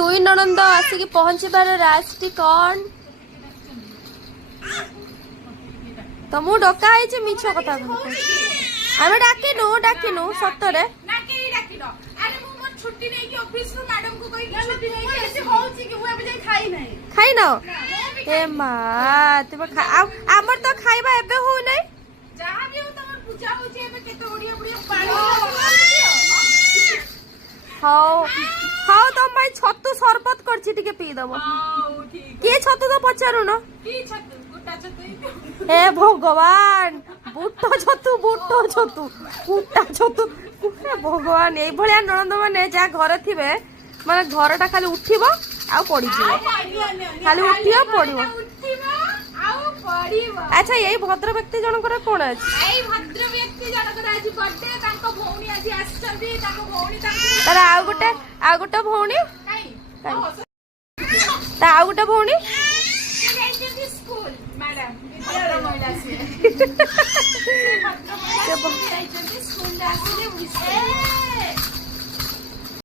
ଦୁଇ ନଣନ୍ଦ ଆସିକି ପହଞ୍ଚିବାର ରାସ୍ତି କଣ? ତମକୁ ଡକା ହେଇଛି ମିଛ କଥା ଆମେ ଡାକିନୁ ସତରେ ଖାଇନ ଏ ମା ତୁମେ ଆମର ତ ଖାଇବା ଏବେ ହଉନାହିଁ। ହଉ ହଉ ତମ ପାଇଁ ଛତୁ ସରବତ କରିଛି ଟିକେ ପିଇଦବ। କିଏ ଛତୁ ତ ପଚାରୁନ। हे भगवान बुट छतु कुटा छतु भगवान ये भलिया ननद माने जा घर थिबे माने घरटा खाली उठिबो आ पड़ी जिवो खाली उठियो पड़िबो अच्छा यही भद्र व्यक्ति जनकर कोन अछि एई भद्र व्यक्ति जनकर आज बर्थडे तांको भौणी आज आछथि तांको भौणी तारा आ गोटे भौणी ता आ गोटे भौणी स्कूल मैडम